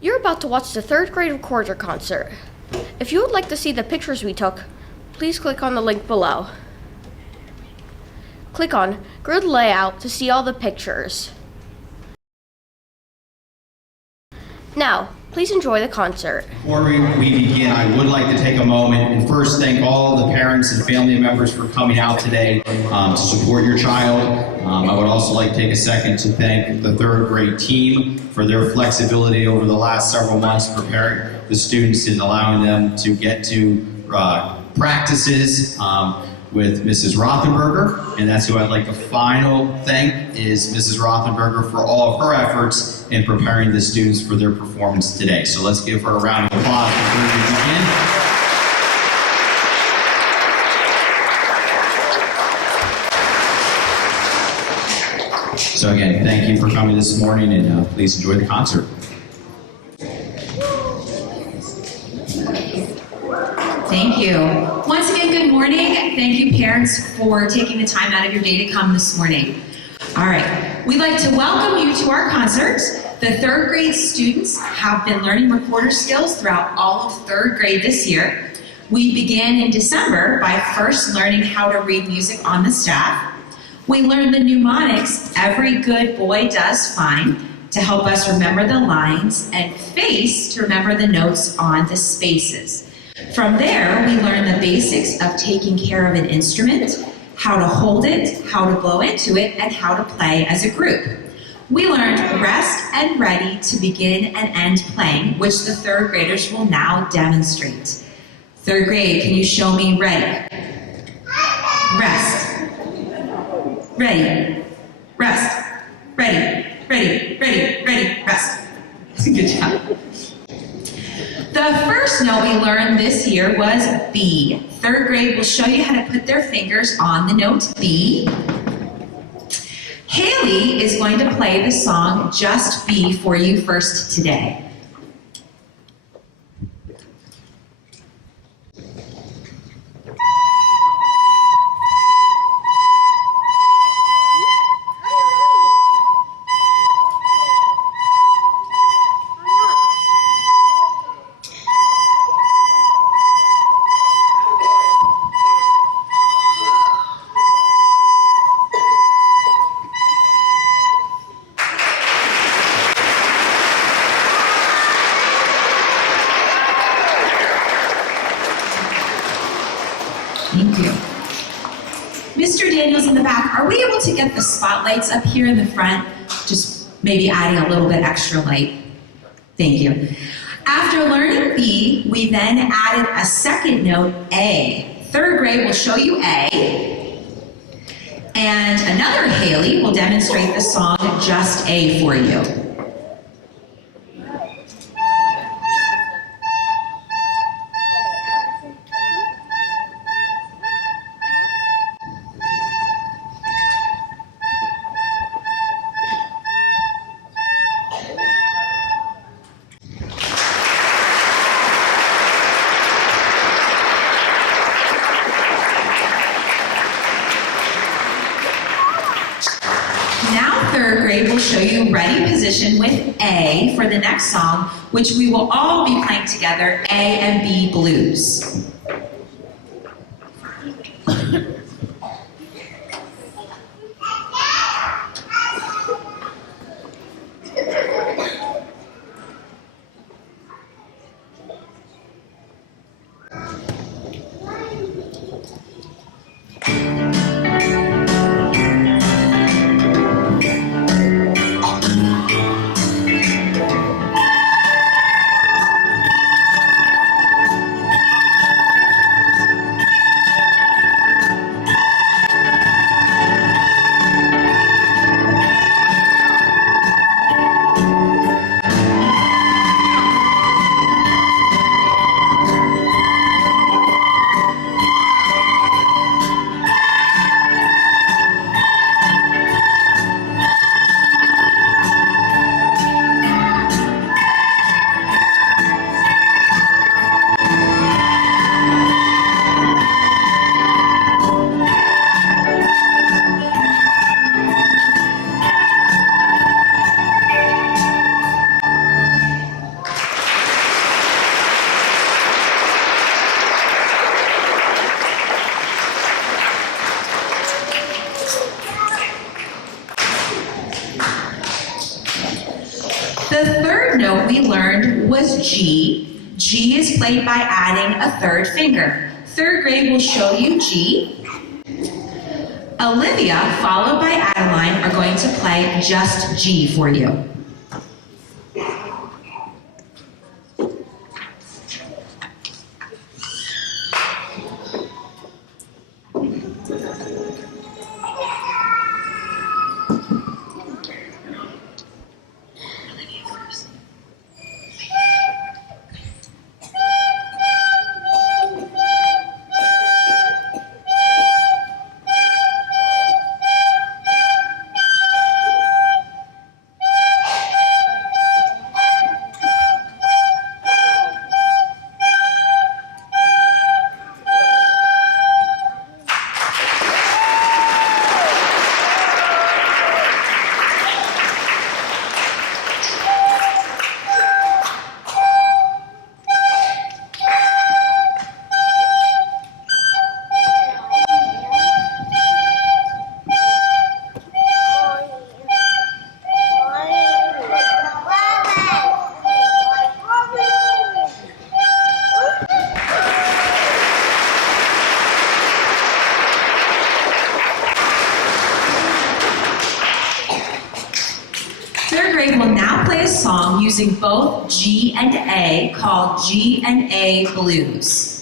You're about to watch the third grade recorder concert. If you would like to see the pictures we took, please click on the link below. Click on Grid Layout to see all the pictures. Now, please enjoy the concert. Before we begin, I would like to take a moment and first thank all the parents and family members for coming out today to support your child. I would also like to take a second to thank the third grade team for their flexibility over the last several months preparing the students and allowing them to get to practices with Mrs. Rothenberger, and that's who I'd like to thank is Mrs. Rothenberger for all of her efforts in preparing the students for their performance today. So let's give her a round of applause before we begin. So again, thank you for coming this morning, and please enjoy the concert. Thank you. Once again, good morning. Thank you, parents, for taking the time out of your day to come this morning. All right, we'd like to welcome you to our concert. The third grade students have been learning recorder skills throughout all of third grade this year. We began in December by first learning how to read music on the staff. We learned the mnemonics, "Every good boy does fine," to help us remember the lines, and "face" to remember the notes on the spaces. From there, we learned the basics of taking care of an instrument, how to hold it, how to blow into it, and how to play as a group. We learned rest and ready to begin and end playing, which the third graders will now demonstrate. Third grade, can you show me ready? Rest. Ready. Rest. Ready. Ready. Ready. Ready. Rest. Good job. The first note we learned this year was B. Third grade will show you how to put their fingers on the note B. Haley is going to play the song Just Be for you first today. Thank you. Mr. Daniels in the back, are we able to get the spotlights up here in the front? Just maybe adding a little bit extra light. Thank you. After learning B, we then added a second note, A. Third grade will show you A. And another Haley will demonstrate the song Just A for you. Now third grade will show you ready position with A for the next song, which we will all be playing together, A and B Blues. third note we learned was G. G is played by adding a third finger. Third grade will show you G. Olivia, followed by Adeline, are going to play just G for you. Third grade will now play a song using both G and A called G and A Blues.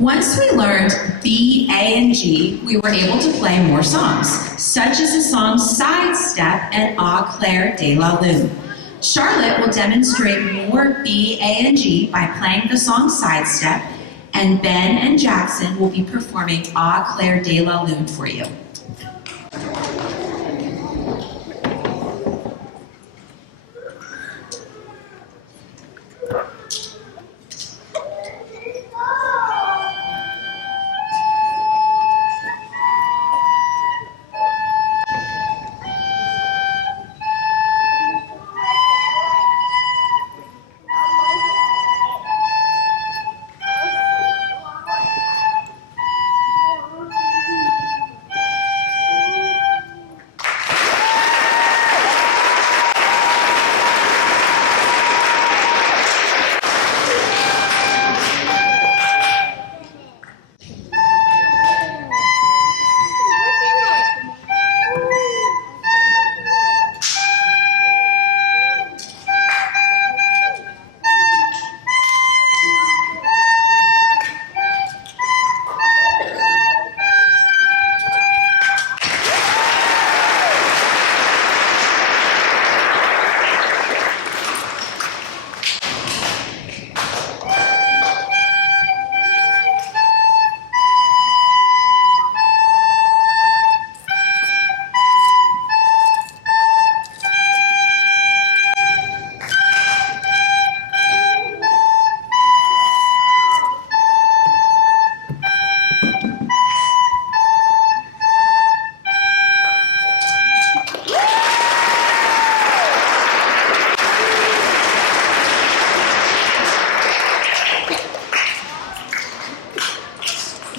Once we learned B, A, and G, we were able to play more songs, such as the song Sidestep and Au Clair de la Lune. Charlotte will demonstrate more B, A, and G by playing the song Sidestep, and Ben and Jackson will be performing Au Clair de la Lune for you.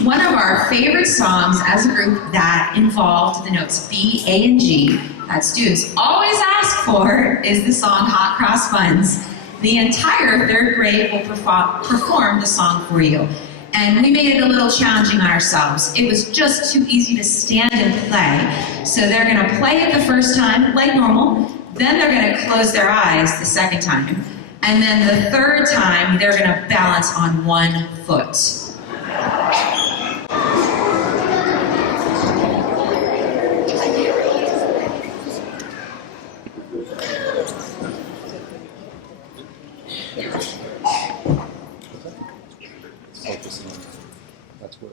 One of our favorite songs as a group that involved the notes B, A, and G, that students always ask for, is the song Hot Cross Buns. The entire third grade will perform the song for you. and we made it a little challenging on ourselves. It was just too easy to stand and play. So they're gonna play it the first time, like normal, then they're gonna close their eyes the second time, and then the third time, they're gonna balance on one foot. That's what.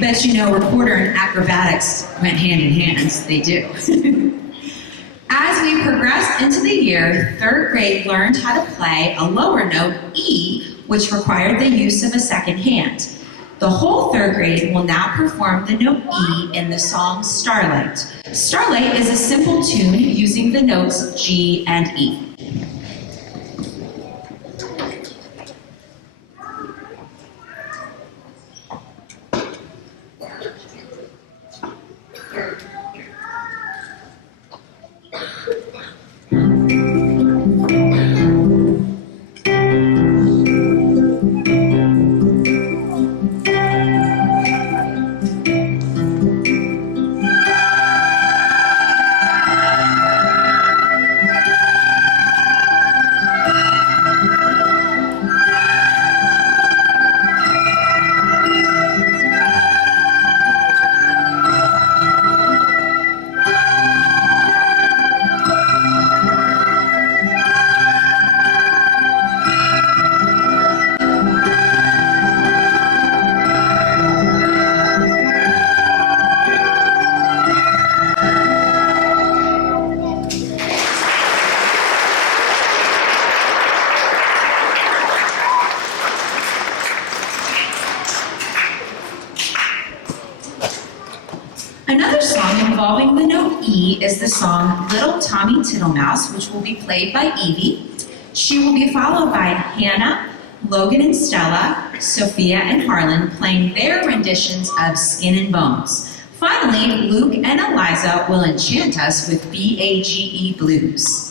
Bet you know reporter and acrobatics went hand in hand. They do. As we progressed into the year, third grade learned how to play a lower note, E, which required the use of a second hand. The whole third grade will now perform the note E in the song Starlight. Starlight is a simple tune using the notes G and E. Another song involving the note E is the song Little Tommy Tittlemouse, which will be played by Evie. She will be followed by Hannah, Logan and Stella, Sophia and Harlan playing their renditions of Skin and Bones. Finally, Luke and Eliza will enchant us with BAGE Blues.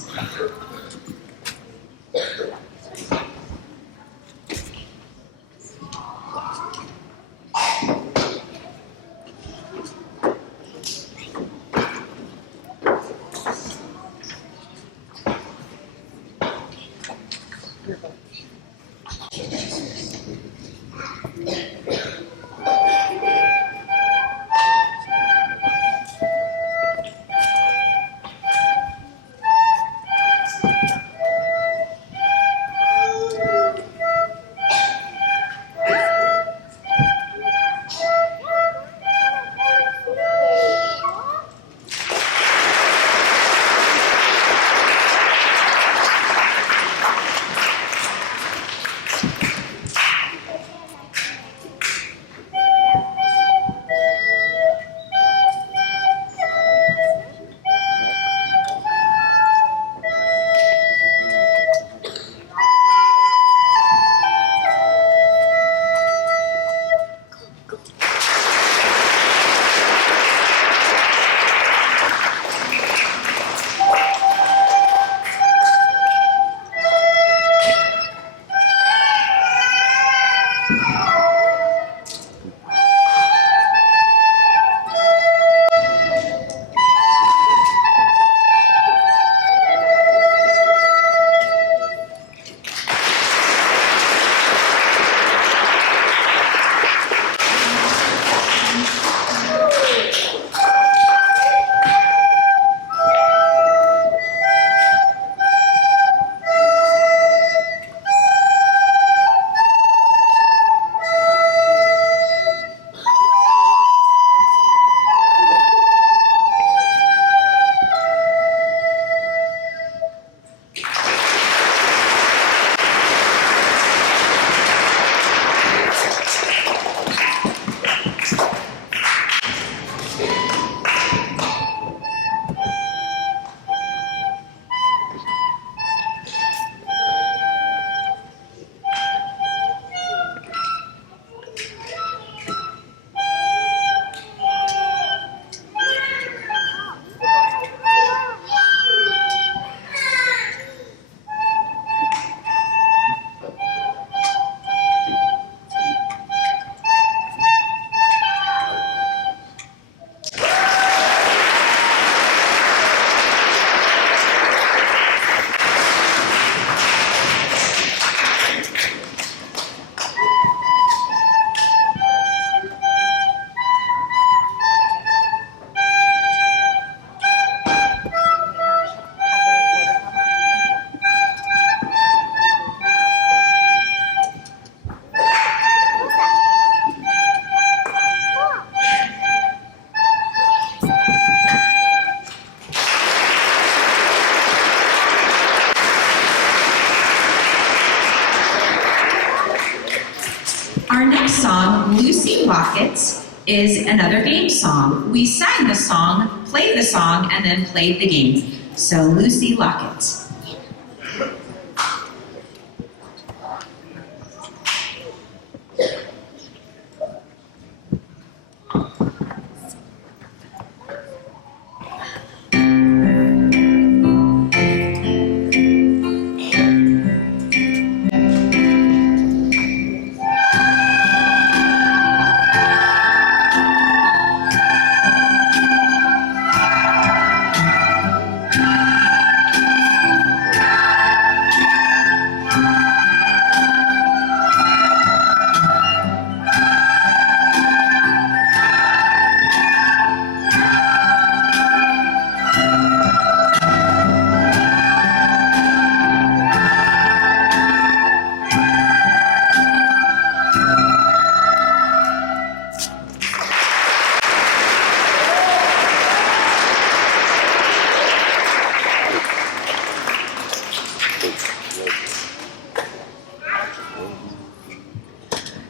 song, Lucy Lockett, is another game song. We sang the song, played the song, and then played the game. So Lucy Lockett.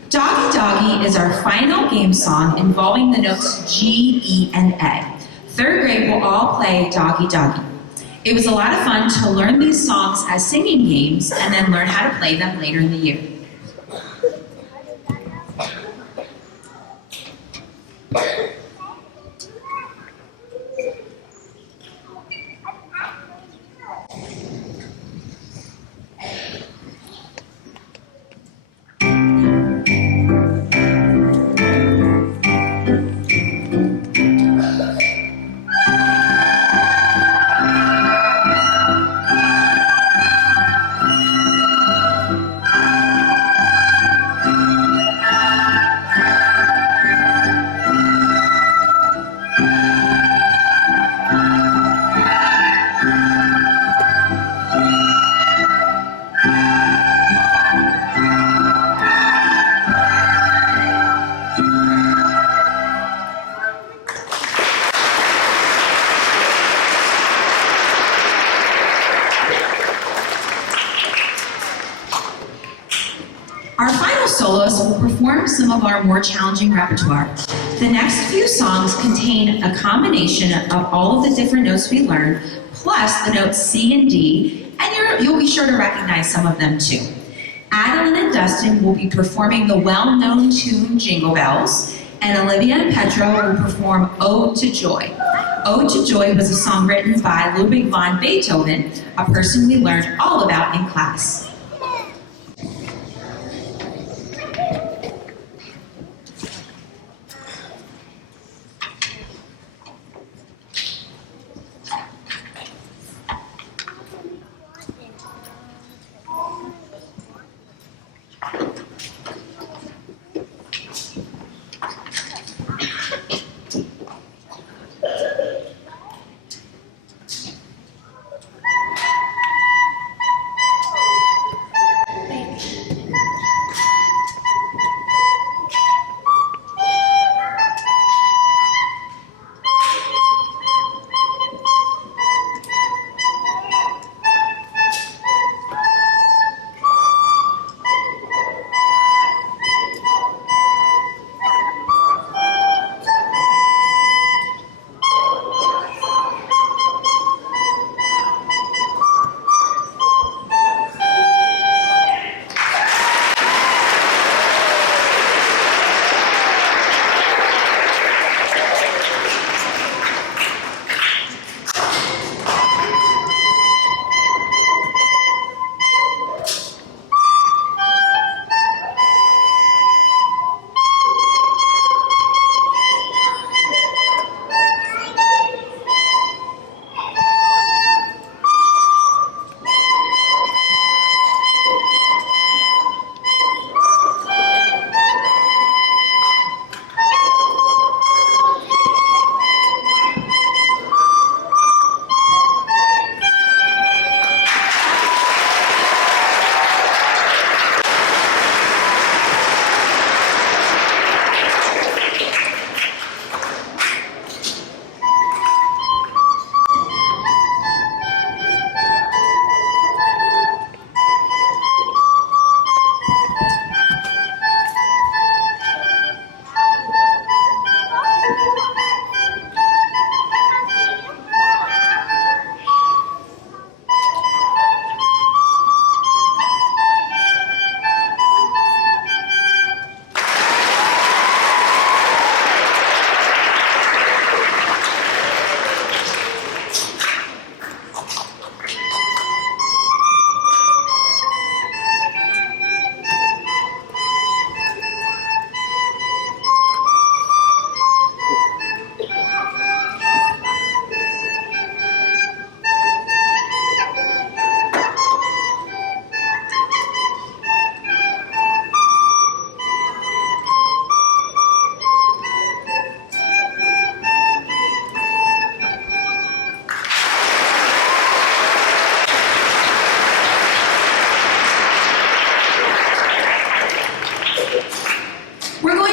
Doggy Doggy is our final game song involving the notes G, E, and A. Third grade will all play Doggy Doggy. It was a lot of fun to learn these songs as singing games and then learn how to play them later in the year. Our final soloists will perform some of our more challenging repertoire. The next few songs contain a combination of all of the different notes we learned, plus the notes C and D, and you'll be sure to recognize some of them too. Adeline and Dustin will be performing the well-known tune Jingle Bells, and Olivia and Pedro will perform Ode to Joy. Ode to Joy was a song written by Ludwig van Beethoven, a person we learned all about in class.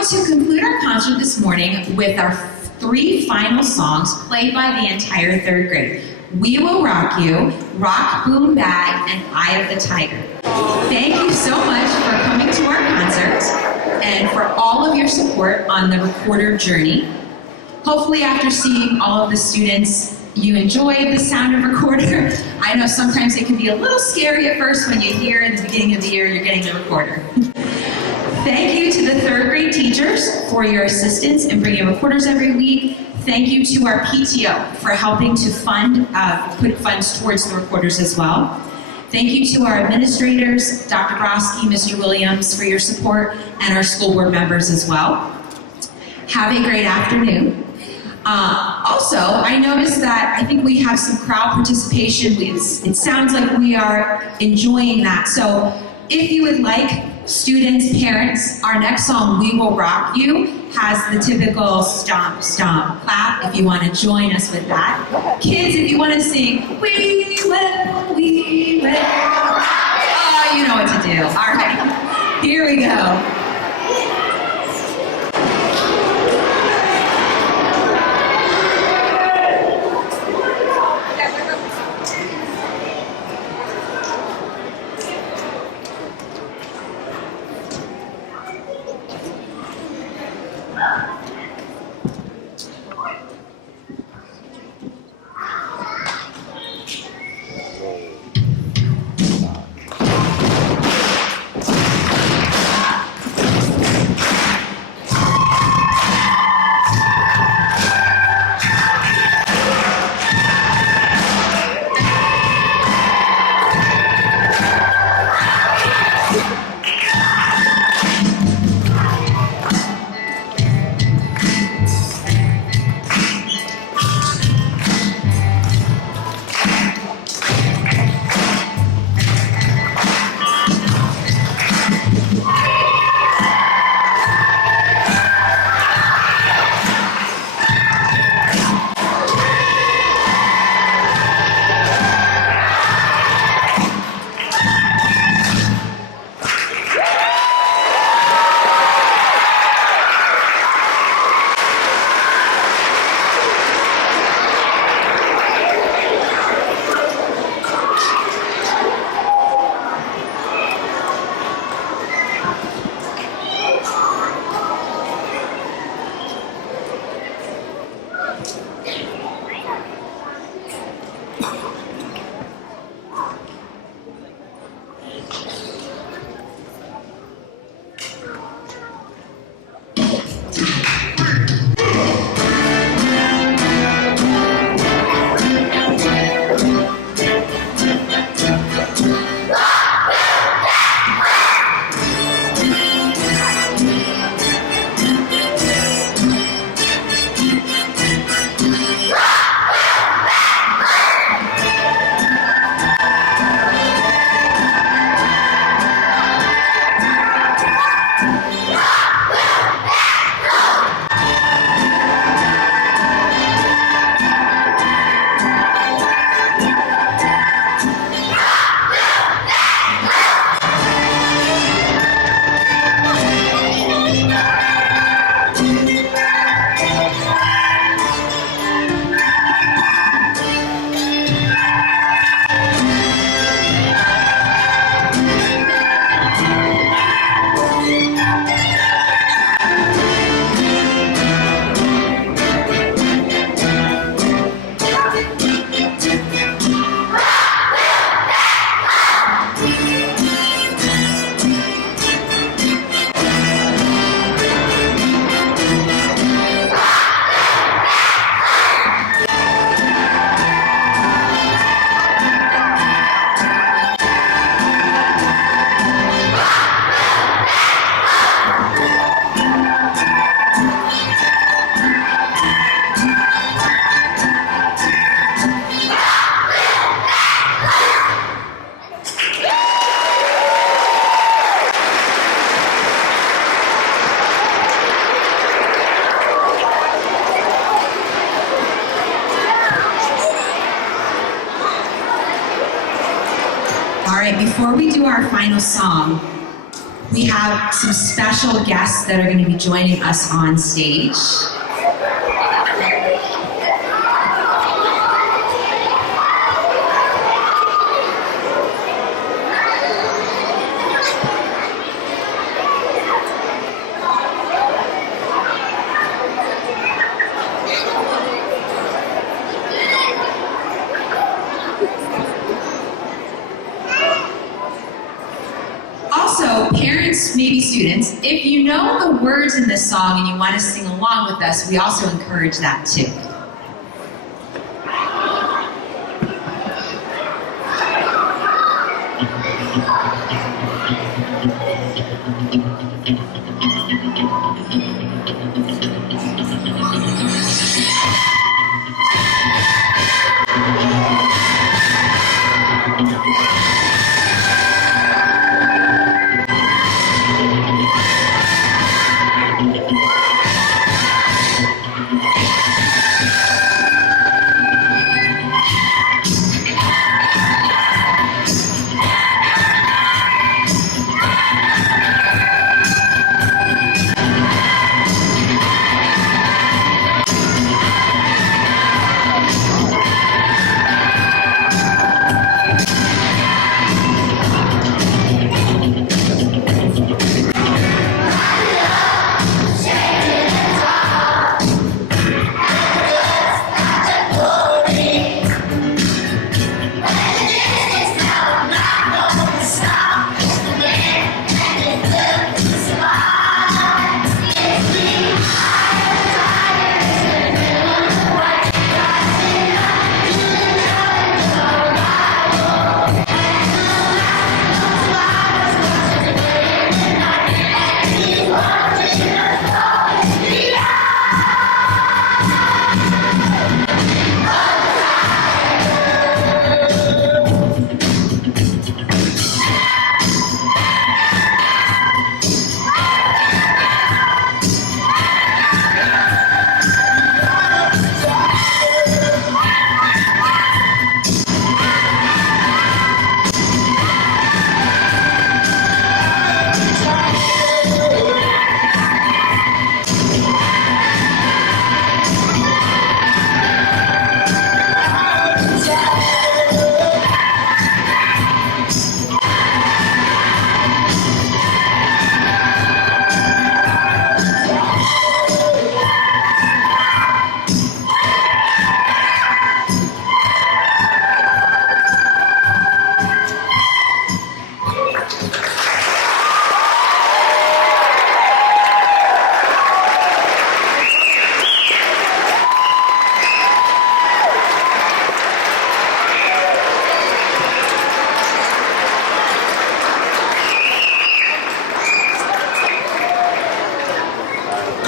going to conclude our concert this morning with our 3 final songs played by the entire 3rd grade. We Will Rock You, Rock Boom Bag, and Eye of the Tiger. Thank you so much for coming to our concert and for all of your support on the recorder journey. Hopefully after seeing all of the students, you enjoyed the sound of recorder. I know sometimes it can be a little scary at first when you hear in the beginning of the year you're getting the recorder. Thank you to the 3rd grade teachers for your assistance in bringing recorders every week. Thank you to our PTO for helping to put funds towards the recorders as well. Thank you to our administrators, Dr. Broski, Mr. Williams, for your support, and our school board members as well. Have a great afternoon. Also, I noticed that I think we have some crowd participation. It sounds like we are enjoying that. So if you would like, students, parents, our next song, We Will Rock You, has the typical stomp, stomp, clap if you want to join us with that. Kids, if you want to sing, we will, oh, you know what to do. All right, here we go. All right, before we do our final song, we have some special guests that are going to be joining us on stage. Also, parents, maybe students, if you know the words in this song and you want to sing along with us, we also encourage that too.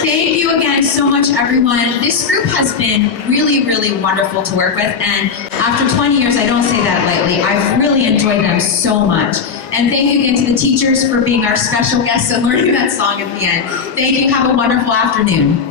Thank you again so much, everyone. This group has been really, really wonderful to work with, and after 20 years, I don't say that lightly, I've really enjoyed them so much. And thank you again to the teachers for being our special guests and learning that song at the end. Thank you. Have a wonderful afternoon.